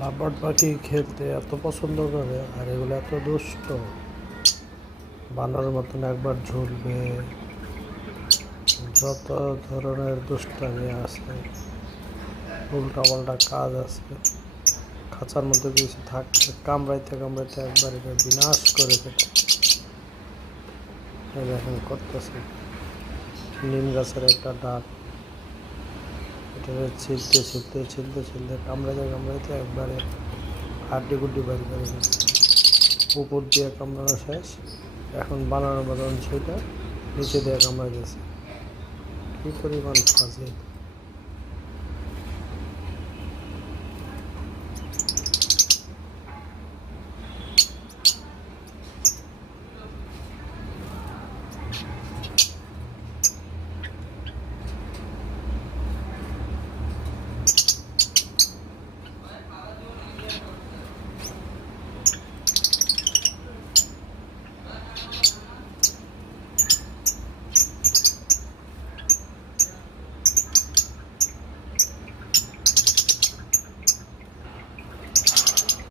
Lovebird পাখি খেলতে এত পছন্দ করে, আর এগুলো এত দুষ্ট। বানরের মতন একবার ঝুলবে, যত ধরনের দুষ্টামি আছে, উল্টা পাল্টা কাজ আছে। খাঁচার মধ্যে কিছু থাকতে কামড়াইতে কামড়াইতে একবার এটা বিনাশ করে ফেলে। দেখেন করতেছে নিম গাছের একটা ডাক, এটা ছিলতে ছিলতে ছিলতে ছিলতে কামড়াইতে কামড়াইতে একবারে হাড্ডি গুড্ডি বের করে ফেলছে। উপর দিয়ে কামড়ানো শেষ, এখন বানানোর মতন সেটা নিচে দিয়ে কামড়াইতেছে। কি পরিমাণ ফাজিল!